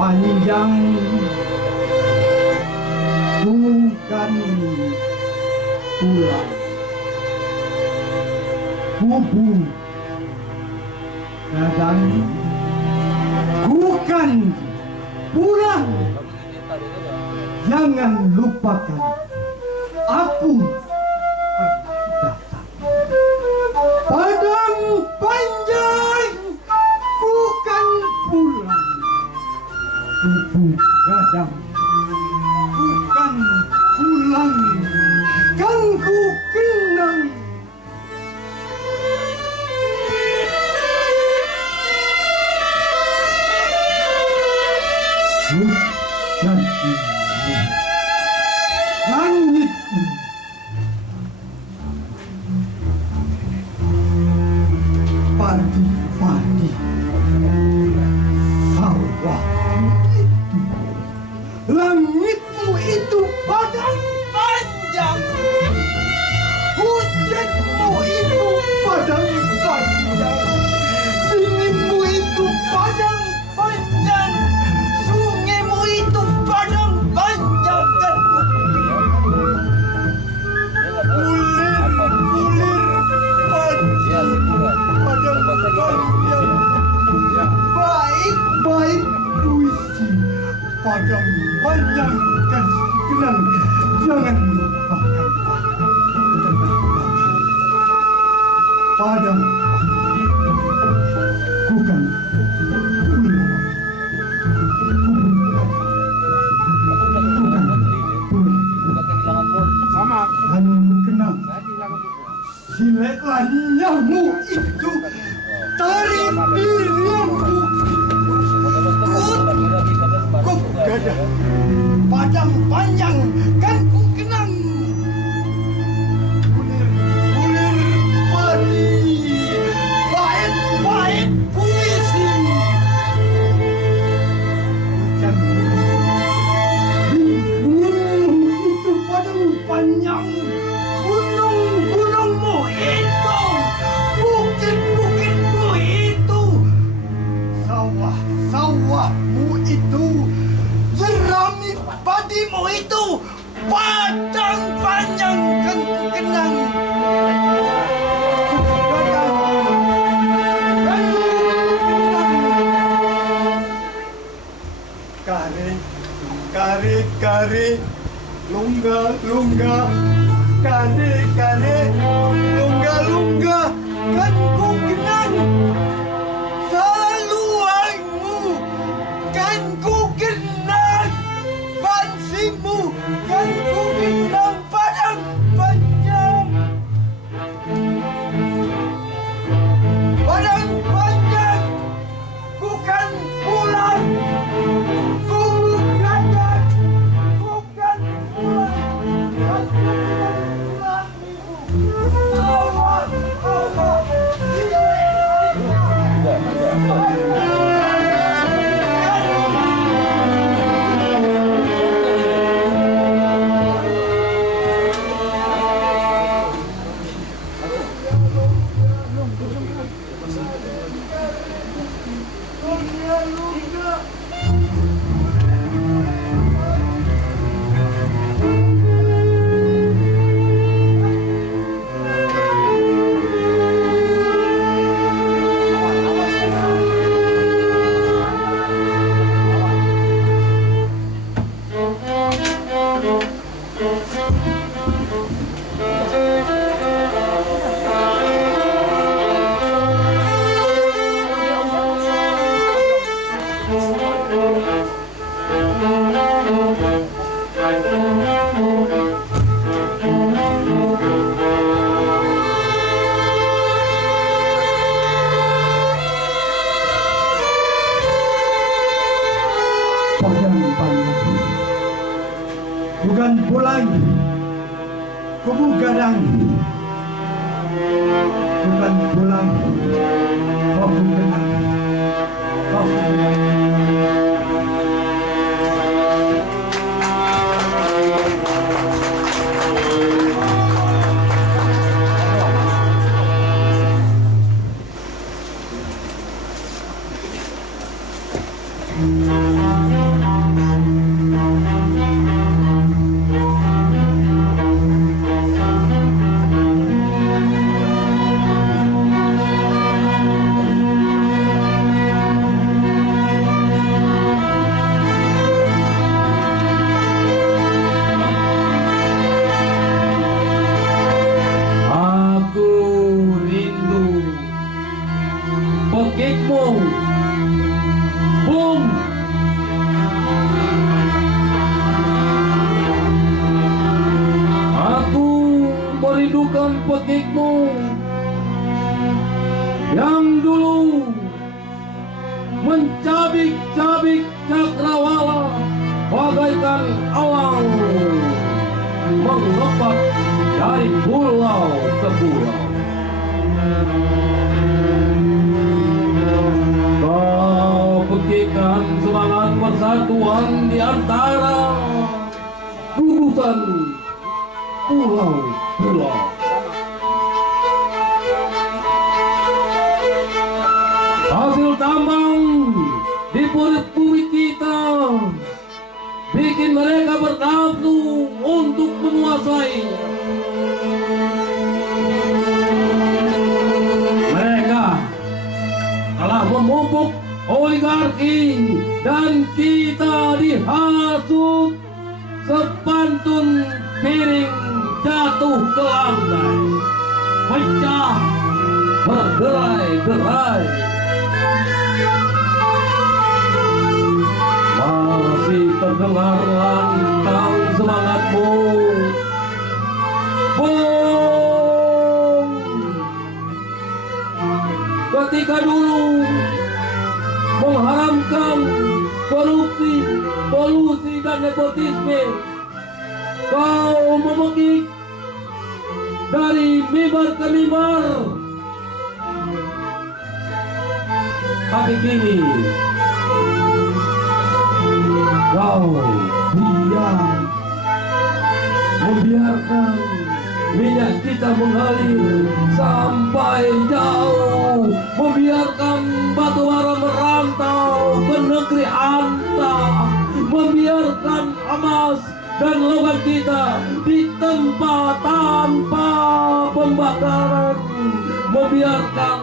Panjang bukan pulang, kubu kadang bukan pulang. Jangan lupakan aku datang. Padang panjang bukan pulang, kubu kadang bukan pulang, kan ku kenang. Janji langit padi-padi sawah itu, langitmu itu padang panjang, hujanmu itu padang panjang, dinginmu itu padang panjang, sungaimu itu padang panjang, kan padang panjang, baik-baik puisi padang panjang, kan kenang. Jangan lupakan padang bukan pulang, sama kan kenang. Silelanyamu itu dari dirimu, ku gada padang panjang, kan ku kenang. Bulir padi, bait-bait puisi, dinginmu itu padang panjang, gunung-gunungmu itu, bukit-bukitmu itu, sawah-sawahmu itu, jerami padimu itu, padang panjang, kan ku kenang. Kare, lungga, kare, lungga, kan ku kenang. Saluangmu, kan ku kenang. Pansimu, kan ku kenang. Padang panjang, bukan pulang, kubu kadang bukan pulang, kan pulang ibu. Allah, bukan pulang, kubu gadang, bukan pulang, kau kenang, kau kenang. Pekikmu yang dulu mencabik-cabik cakrawala bagaikan alang menggepak dari pulau ke pulau. Kau pekikan semangat persatuan di antara gugusan pulau-pulau. Hasil tambang di perut bumi kita bikin mereka bernafsu untuk menguasai. Mereka telah memupuk oligarki dan kita dihasut sepantun piring jatuh ke lantai, pecah berderai-derai. Masih terdengar lantang semangatmu, Bung. Ketika dulu mengharamkan korupsi, kolusi dan nepotisme, kau memekik dari mimbar ke mimbar. Tapi kini kau diam, membiarkan minyak kita mengalir sampai jauh, membiarkan batu bara merantau ke negeri Anta, membiarkan emas dan logam kita ditempa tanpa pembakaran, membiarkan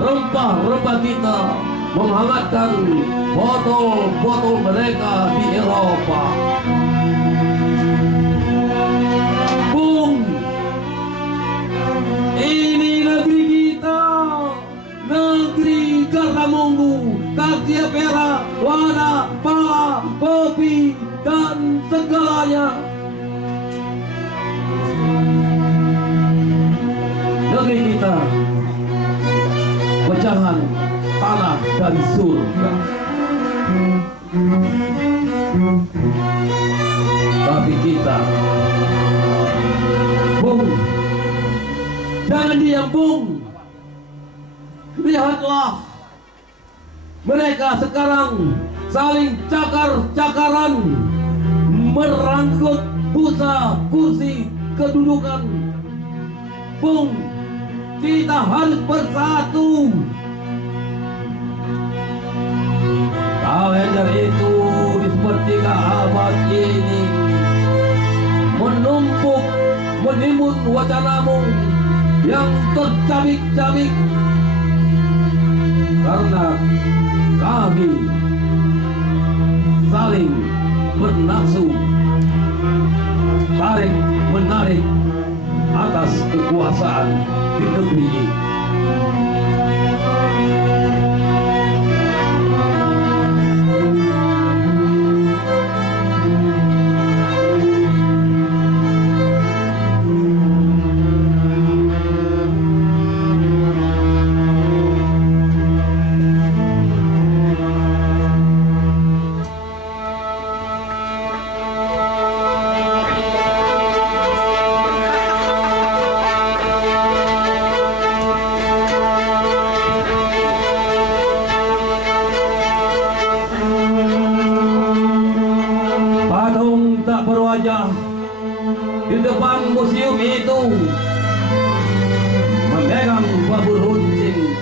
rempah-rempah kita menghangatkan botol-botol mereka di Eropa. Bung, ini negeri kita, negeri Gargamunggu, Kakiapera, Wada, Pala, kopi, dan segalanya. Negeri kita, pecahan tanah dan surga. Tapi kita, Bung, jangan diam, Bung. Lihatlah, mereka sekarang saling cakar-cakaran, merangkut busa kursi kedudukan. Bung, kita harus bersatu. Kalender itu di sepertiga abad ini menumpuk menimbun wacanamu yang tercabik-cabik, karena kami saling bernafsu tarik menarik atas kekuasaan di negeri ini. di depan museum itu memegang babur runcing.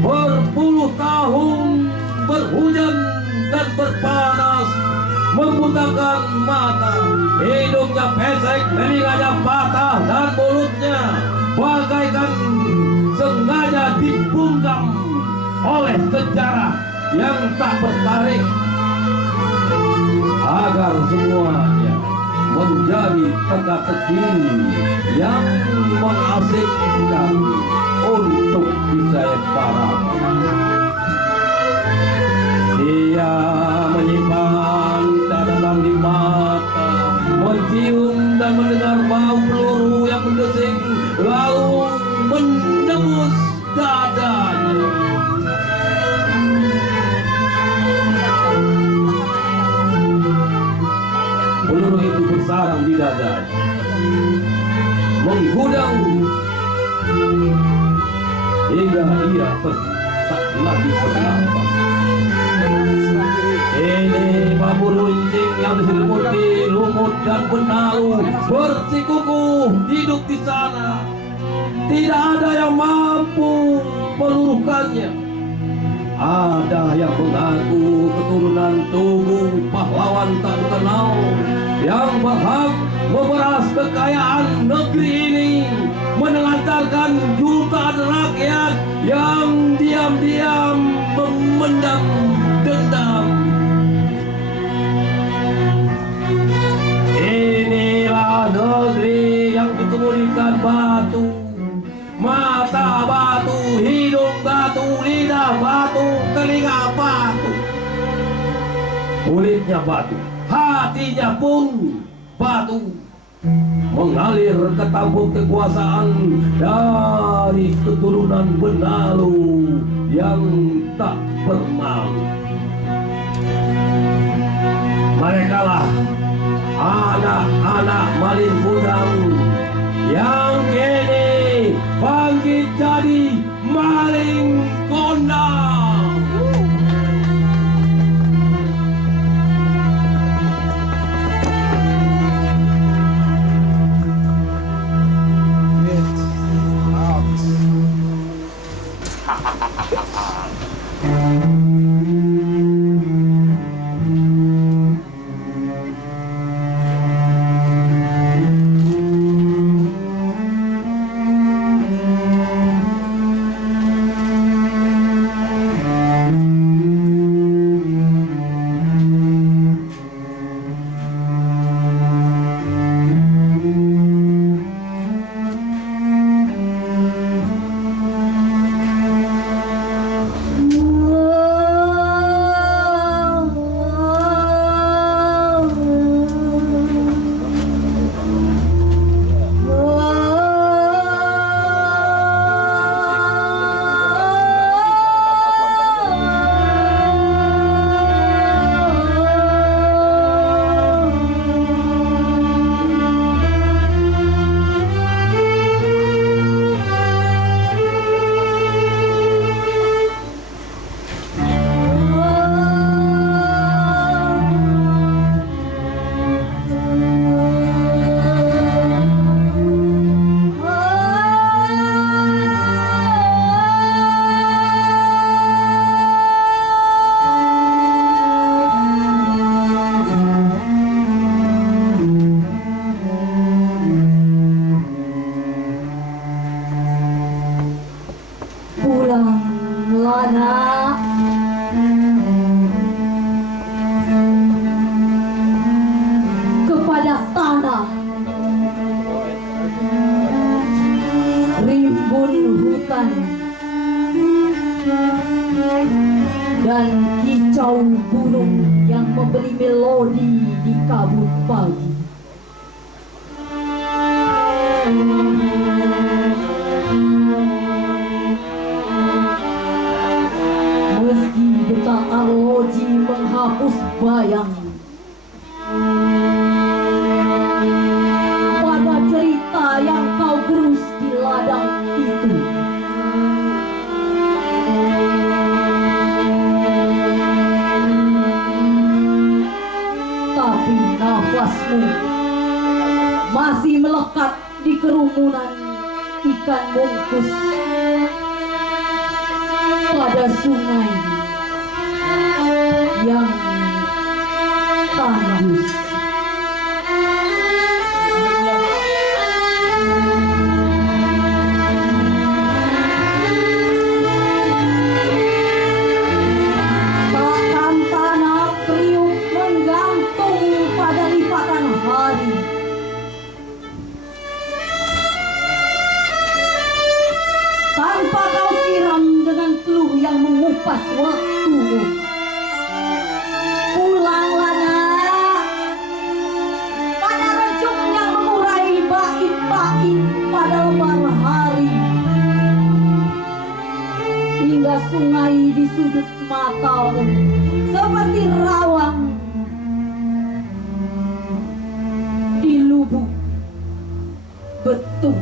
Berpuluh tahun berhujan dan berpanas membutakan mata, hidungnya pesek, telinganya patah, dan mulutnya bagaikan sengaja dibungkam oleh sejarah yang tak bertarik, agar semuanya menjadi teka-teki yang mengasikkan untuk disayembarakan. Dia menyimpan dadaran di mata, mencium dan mendengar bau peluru yang mendesing, lalu menembus dadanya. Peluru itu bersarang di dadanya, menggudang hingga ia tak lagi bernafas. Ini babur runcing yang diselimuti lumut dan benalu bersikukuh hidup di sana. Tidak ada yang mampu meluruhkannya. Ada yang mengaku keturunan tubuh pahlawan tak terkenal yang berhak memeras kekayaan negeri ini, menelantarkan jutaan rakyat yang diam-diam memendam dendam. Inilah negeri yang dikemudikan batu, mata batu, hidung batu, lidah batu, telinga batu, kulitnya batu, hatinya pun batu, mengalir ke tampuk kekuasaan dari keturunan benalu yang tak bermalu. Merekalah anak-anak Malin Kundang yang kini bangkit jadi Malin Kundang. dan kicau burung yang memberi melodi di kabut pagi. Meski detak arloji menghapus bayang pada cerita yang kau gerus di ladang itu, tapi nafasmu melekat di kerumunan ikan mungkus pada sungai yang tandus. Bahkan tanah kriuk menggantung pada lipatan hari. Tanpa kau siram dengan peluh yang mengupas waktumu. Pulanglah nak, pada rejuk yang mengurai bait-bait pada lebar hari. Hingga sungai di sudut matamu seperti rawang di lubuk betung.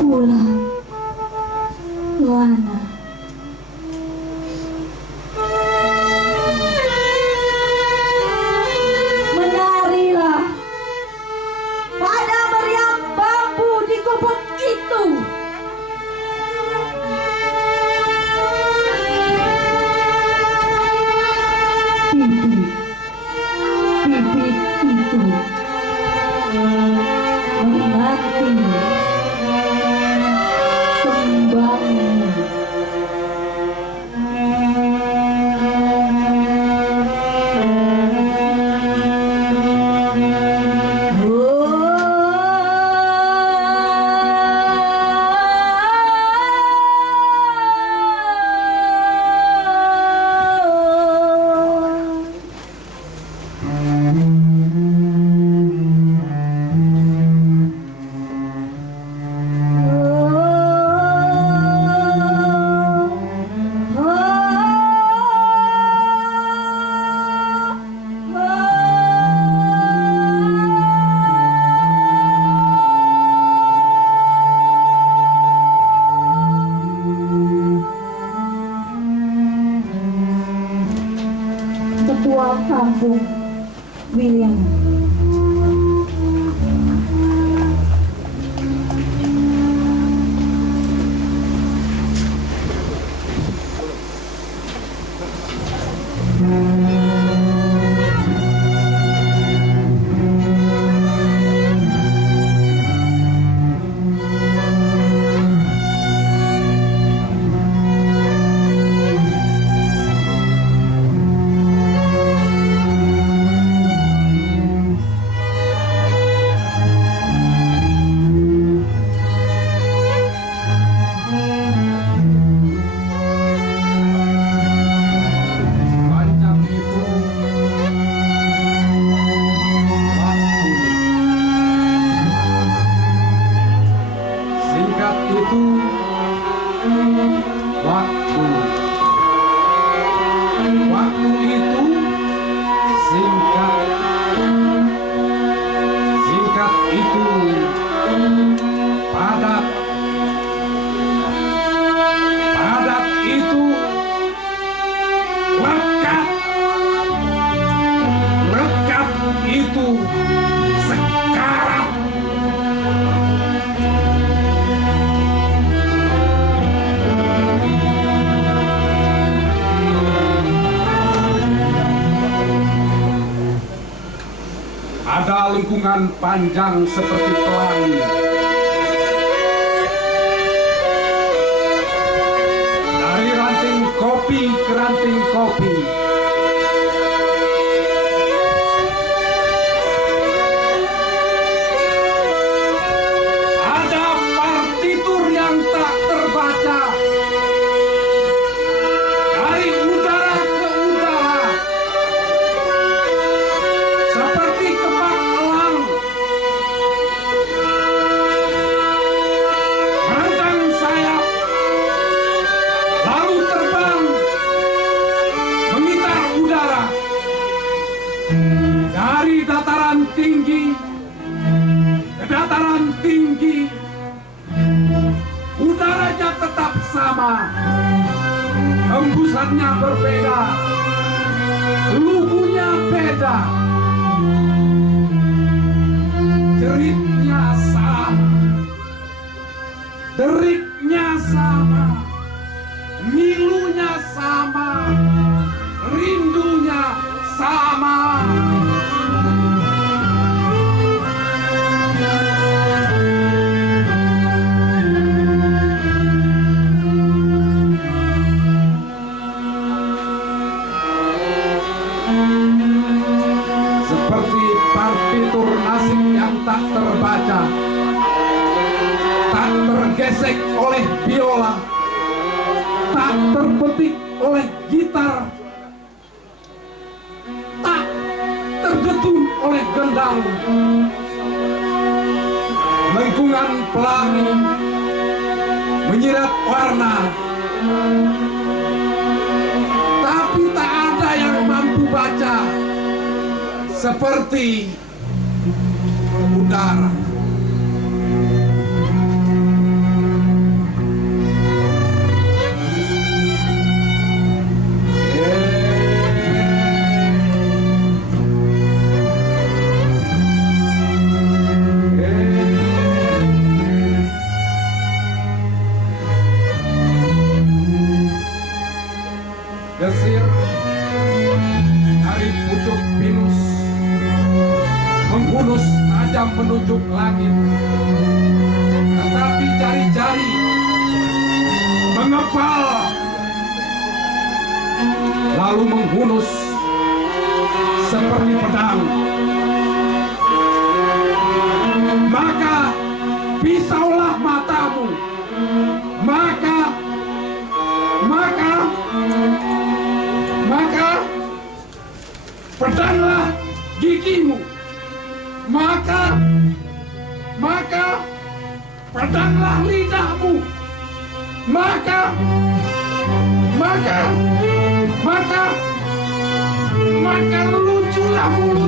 Pulang, Lana. Menarilah pada meriam bambu di gubuk itu. Bibit itu menanti kembangmu. Ketua Kampung William. Ada lengkungan panjang seperti pelangi dari dataran tinggi ke dataran tinggi, udaranya tetap sama, hembusannya berbeda, lugunya beda, jeritnya sama, deriknya sama, milunya sama, rindunya sama. Seperti partitur nasib yang tak terbaca, tak tergesek oleh biola, tak terpetik oleh gitar, tak tergetun oleh gendang. Lengkungan pelangi menyirat warna, tapi tak ada yang mampu baca seperti udara. Desir dari pucuk pinus menghunus tajam menunjuk langit, tetapi jari-jari mengepal lalu menghunus seperti pedang. Maka pisaulah matamu, maka pedanglah gigimu, maka pedanglah lidahmu, maka lunculah mulut.